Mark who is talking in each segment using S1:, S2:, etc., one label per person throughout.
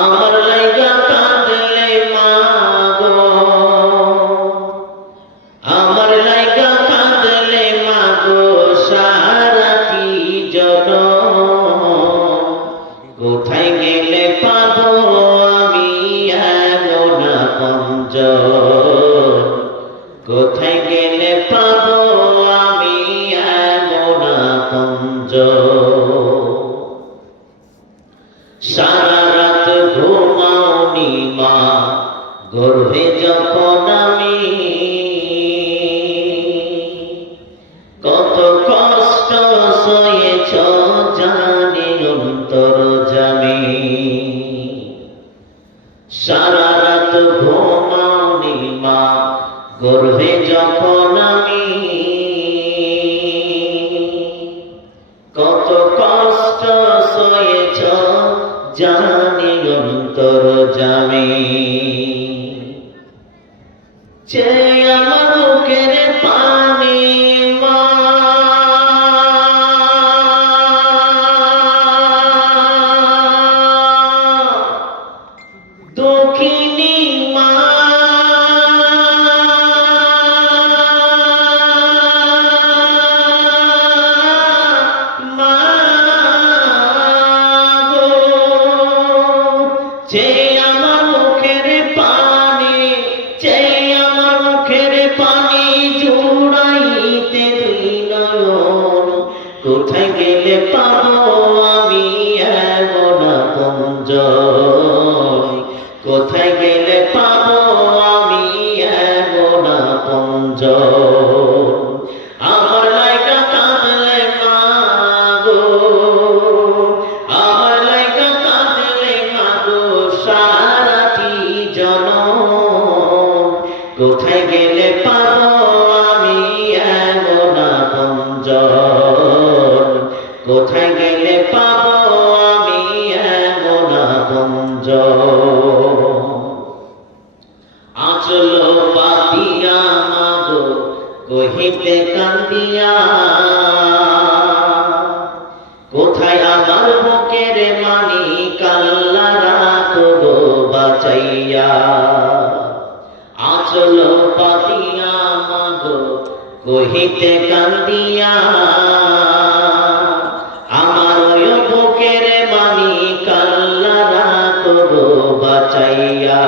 S1: আমার লাইগা কাঁদলে মাগো। আমার লাইগা কাঁদলে মাগো সারাটি জন কোথায় গেলে পাবো আমি এমন পঞ্জ কোথায় গেলে মা গর্ভে যখন আমি কত কষ্ট সয়েছ, জানি অন্তর জামি চে আমার বুকের পানি মা কোথায় কহিতে কান্দিয়া, কোথায় আমার বুকের মানি কাল্লা রাখব বাঁচাইয়া? আচল পাতিয়া মাগো, কহিতে কান্দিয়া, আমার বুকের মানি কাল্লা রাখব বাঁচাইয়া।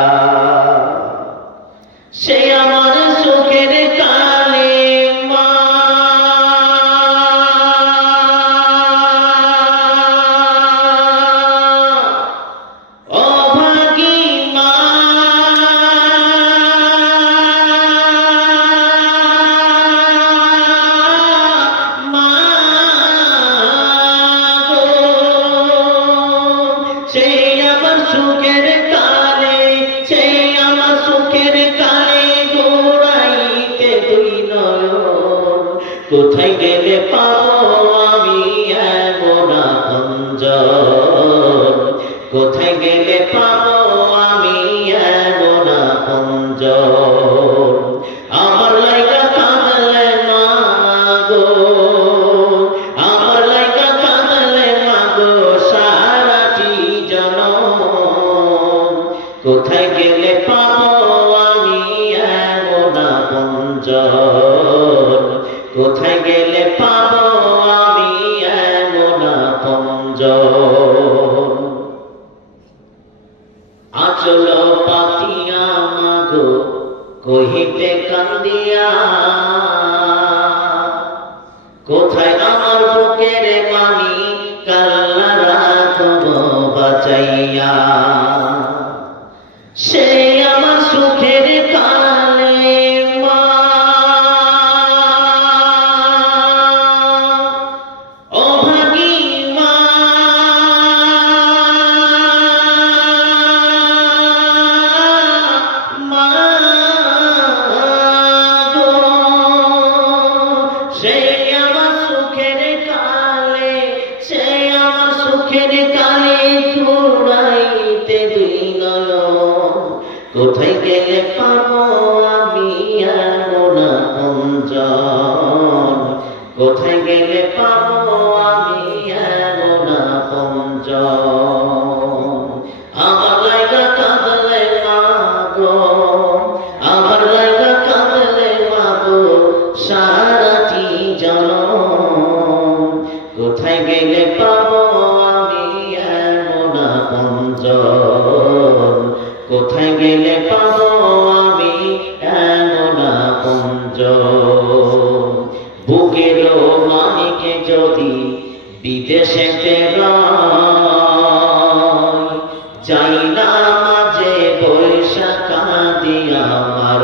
S1: আচল পাতিয়া মাগো কহিতে কান্দিয়া। কোথায় আমার বুকের মানি কাল্লা রাখব বাঁচাইয়া। সে কোথায় গেলে পাবো আমি এমন পঞ্জন কোথায় গেলে পাবো আমি এমন পঞ্জন যদি বিদেশে যাই না মাঝে বৈশাখা দিয়া আমার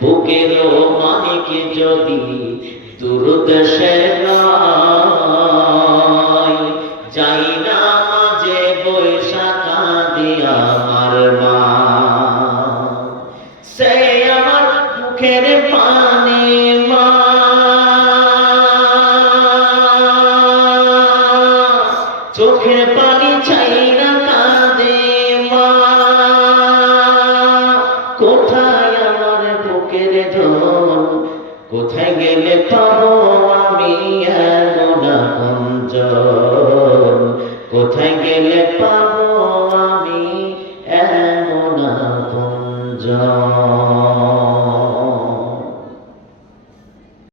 S1: বুকেরও মানিক যদি দূরদেশের কোথায় গেলে পাবো?